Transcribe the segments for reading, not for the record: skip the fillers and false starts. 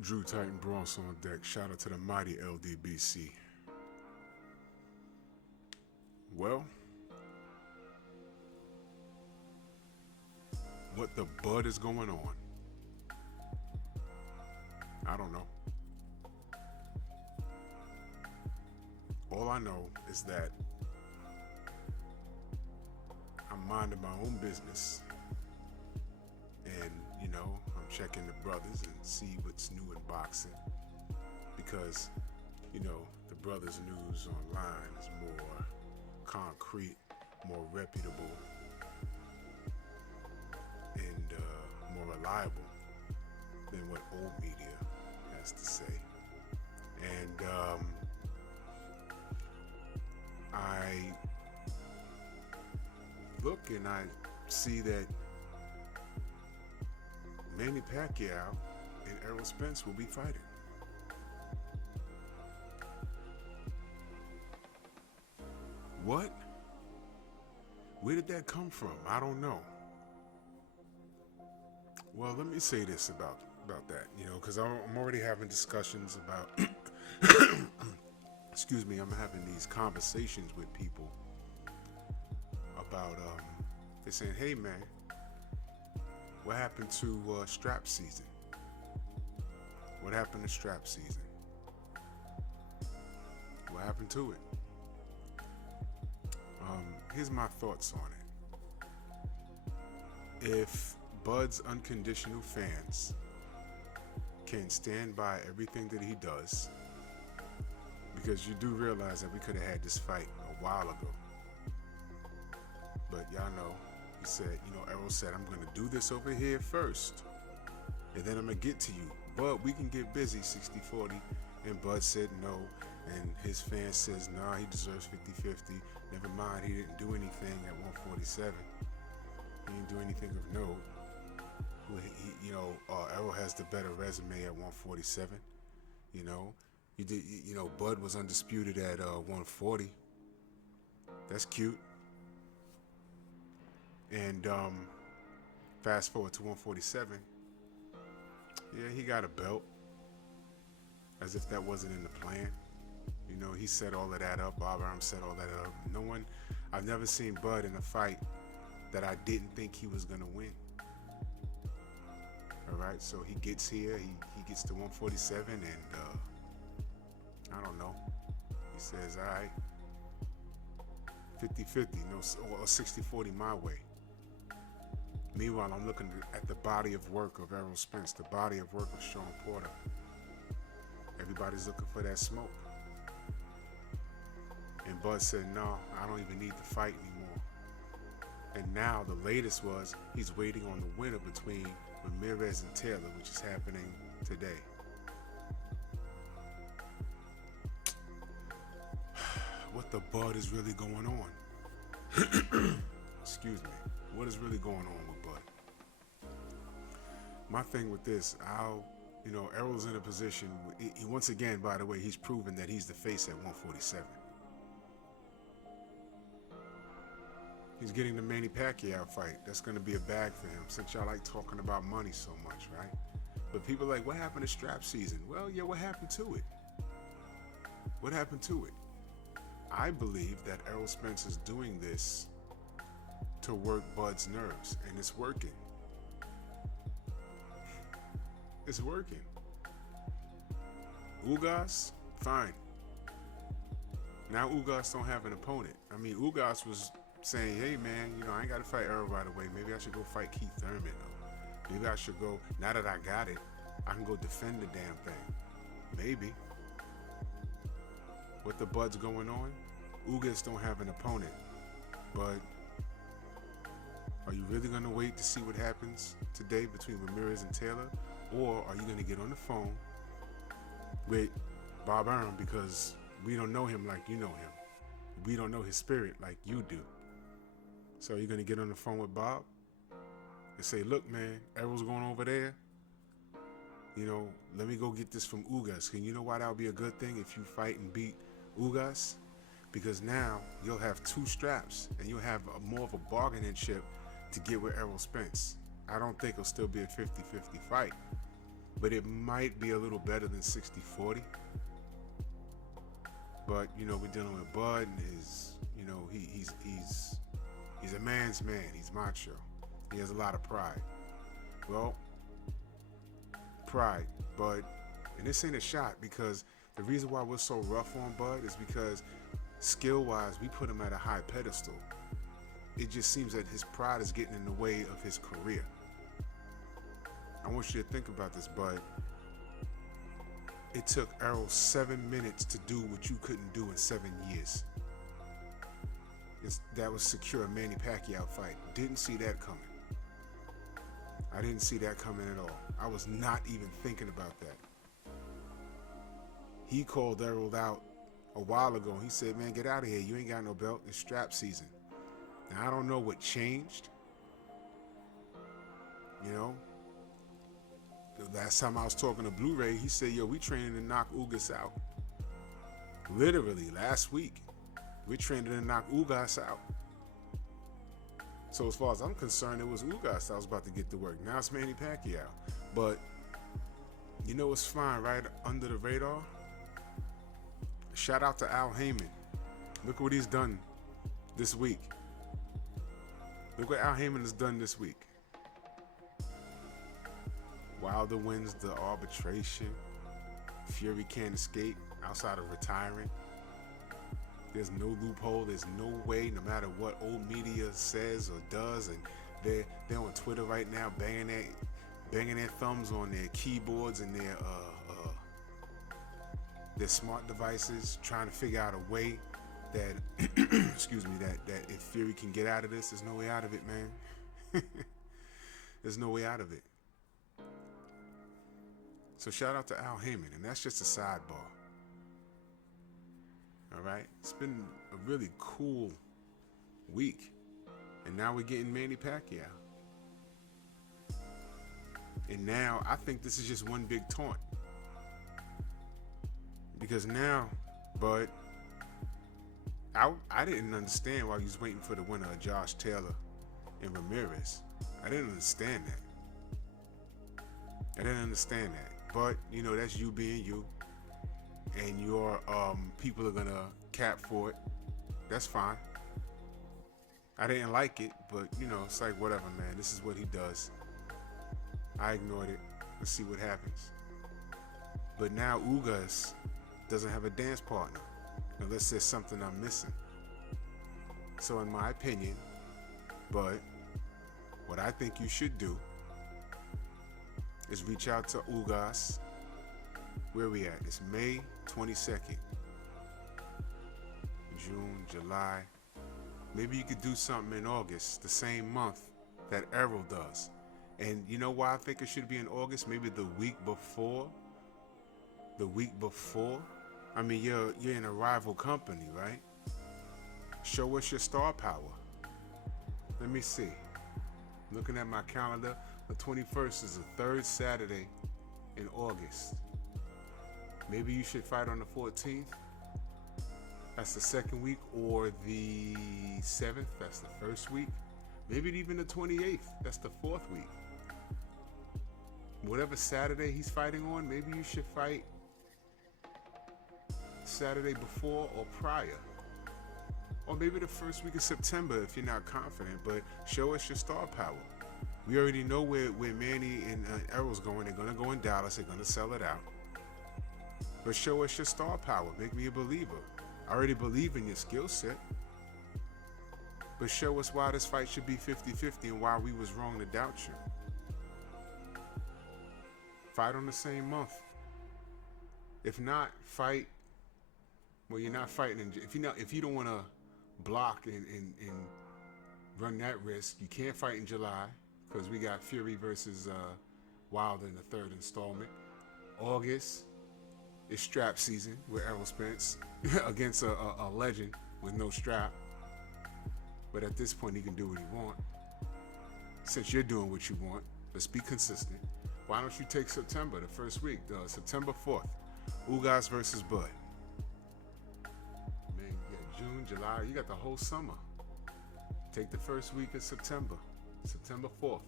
Drew Titan Bronx on deck. Shout out to the mighty LDBC. Well, what the bud is going on? I don't know. All I know is that I'm minding my own business, and I'm checking the brothers and see what's new in boxing, because the brothers news online is more concrete, more reputable, and more reliable than what old media has to say. And I look and I see that Manny Pacquiao and Errol Spence will be fighting. What? Where did that come from? I don't know. Well, let me say this about that, because I'm already having discussions about excuse me, I'm having these conversations with people about they're saying, hey man, what happened to strap season? What happened to strap season? What happened to it? Here's my thoughts on it. If Bud's unconditional fans can stand by everything that he does, because you do realize that we could have had this fight a while ago. But y'all know, he said, Errol said, I'm going to do this over here first, and then I'm going to get to you. But we can get busy 60-40. And Bud said no. And his fan says, nah, he deserves 50-50. Never mind, he didn't do anything at 147. He didn't do anything of note. Errol has the better resume at 147. You did. Bud was undisputed at 140. That's cute. And fast forward to 147. Yeah, he got a belt. As if that wasn't in the plan. He set all of that up. Bob Arum set all that up. I've never seen Bud in a fight that I didn't think he was going to win. All right, so he gets here. He gets to 147, and I don't know. He says, all right, 50-50, or 60-40 my way. Meanwhile, I'm looking at the body of work of Errol Spence, the body of work of Sean Porter. Everybody's looking for that smoke. And Bud said, no, I don't even need to fight anymore. And now the latest was he's waiting on the winner between Ramirez and Taylor, which is happening today. What the Bud is really going on? Excuse me. What is really going on with Bud? My thing with this, Errol's in a position, he once again, by the way, he's proven that he's the face at 147. He's getting the Manny Pacquiao fight. That's going to be a bag for him, since y'all like talking about money so much, right? But people are like, what happened to strap season? Well, yeah, what happened to it? What happened to it? I believe that Errol Spence is doing this to work Bud's nerves, and it's working. It's working. Ugas, fine. Now Ugas don't have an opponent. Ugas was saying, hey man, I ain't got to fight Errol right away. Maybe I should go fight Keith Thurman. Or maybe I should go, now that I got it, I can go defend the damn thing. Maybe. What the Bud's going on? Ugas don't have an opponent. But are you really going to wait to see what happens today between Ramirez and Taylor? Or are you going to get on the phone with Bob Arum, because we don't know him like you know him. We don't know his spirit like you do. So you're going to get on the phone with Bob and say, look, man, Errol's going over there. Let me go get this from Ugas. And you know why that would be a good thing if you fight and beat Ugas? Because now you'll have two straps and you'll have more of a bargaining chip to get with Errol Spence. I don't think it'll still be a 50-50 fight. but it might be a little better than 60-40. But we're dealing with Bud, and his, he's a man's man. He's macho. He has a lot of pride. Well, pride, Bud, and this ain't a shot, because the reason why we're so rough on Bud is because skill-wise, we put him at a high pedestal. It just seems that his pride is getting in the way of his career. I want you to think about this, Bud. It took Errol 7 minutes to do what you couldn't do in 7 years. That was secure a Manny Pacquiao fight. Didn't see that coming. I didn't see that coming at all. I was not even thinking about that. He called Errol out a while ago. He said, man, get out of here. You ain't got no belt. It's strap season. Now, I don't know what changed. The last time I was talking to Blu-ray, he said, yo, we training to knock Ugas out. Literally, last week, we're training to knock Ugas out. So as far as I'm concerned, it was Ugas that was about to get to work. Now it's Manny Pacquiao. But what's fine, right under the radar? Shout out to Haymon. Look what he's done this week. Look what Haymon has done this week. Wilder wins the arbitration. Fury can't escape outside of retiring. There's no loophole. There's no way, no matter what old media says or does, and they're on Twitter right now banging their thumbs on their keyboards and their smart devices, trying to figure out a way that excuse me, that if Fury can get out of this, there's no way out of it, man. There's no way out of it. So shout out to Haymon, and that's just a sidebar. All right, it's been a really cool week, and now we're getting Manny Pacquiao. And now I think this is just one big taunt, because now, Bud, I didn't understand why he was waiting for the winner of Josh Taylor and Ramirez. I didn't understand that. But that's you being you, and your people are gonna cap for it. That's fine. I didn't like it, but it's like whatever, man. This is what he does. I ignored it. Let's see what happens. But now Ugas doesn't have a dance partner, unless there's something I'm missing. So in my opinion, Bud, what I think you should do is reach out to Ugas. Where we at? It's May 22nd. June, July. Maybe you could do something in August, the same month that Errol does. And you know why I think it should be in August? Maybe the week before. I mean, you're in a rival company, right? Show us your star power. Let me see. Looking at my calendar, the 21st is the third Saturday in August. Maybe you should fight on the 14th. That's the second week, or the 7th. That's the first week. Maybe even the 28th. That's the fourth week. Whatever Saturday he's fighting on, maybe you should fight Saturday before or prior. Or maybe the first week of September if you're not confident, but show us your star power. We already know where Manny and Errol's going. They're going to go in Dallas. They're going to sell it out. But show us your star power. Make me a believer. I already believe in your skill set. But show us why this fight should be 50-50 and why we was wrong to doubt you. Fight on the same month. If not, fight. Well, you're not fighting. If you don't want to block and run that risk, you can't fight in July because we got Fury versus Wilder in the third installment. August is strap season with Errol Spence against a legend with no strap. But at this point, he can do what he wants. Since you're doing what you want, let's be consistent. Why don't you take September, the first week, September 4th, Ugas versus Bud. Man, you got June, July, you got the whole summer. Take the first week of September, September 4th,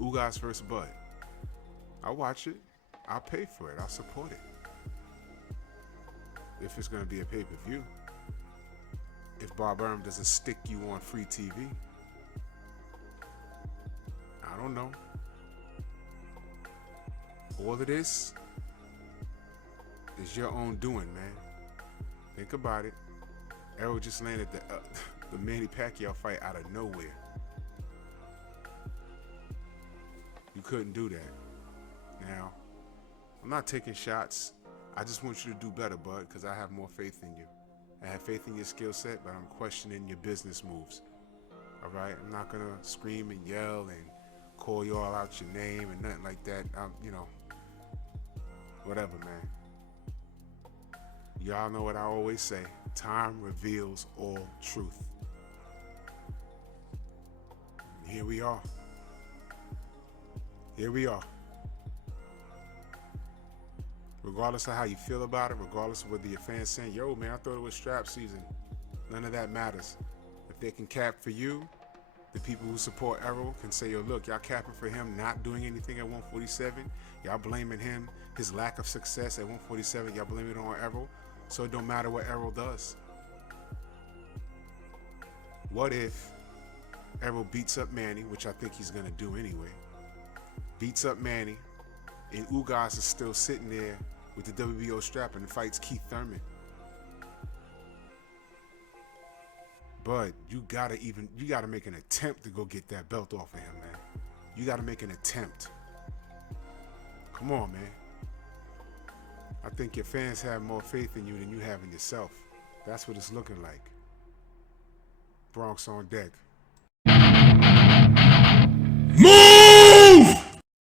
Ugas versus Bud. I'll watch it. I'll pay for it. I'll support it. If it's going to be a pay-per-view. If Bob Arum doesn't stick you on free TV. I don't know. All of this is your own doing, man. Think about it. Errol just landed the Manny Pacquiao fight out of nowhere. You couldn't do that. Now, I'm not taking shots. I just want you to do better, bud, because I have more faith in you. I have faith in your skill set, but I'm questioning your business moves. All right? I'm not going to scream and yell and call you all out your name and nothing like that. Whatever, man. Y'all know what I always say. Time reveals all truth. And here we are. Here we are. Regardless of how you feel about it, regardless of whether your fans saying, yo, man, I thought it was strap season. None of that matters. If they can cap for you, the people who support Errol can say, yo, look, y'all capping for him not doing anything at 147. Y'all blaming him, his lack of success at 147. Y'all blaming it on Errol. So it don't matter what Errol does. What if Errol beats up Manny, which I think he's going to do anyway, beats up Manny, and Ugas is still sitting there with the WBO strap and fights Keith Thurman. But you gotta make an attempt to go get that belt off of him, man. You gotta make an attempt. Come on, man. I think your fans have more faith in you than you have in yourself. That's what it's looking like. Bronx on deck.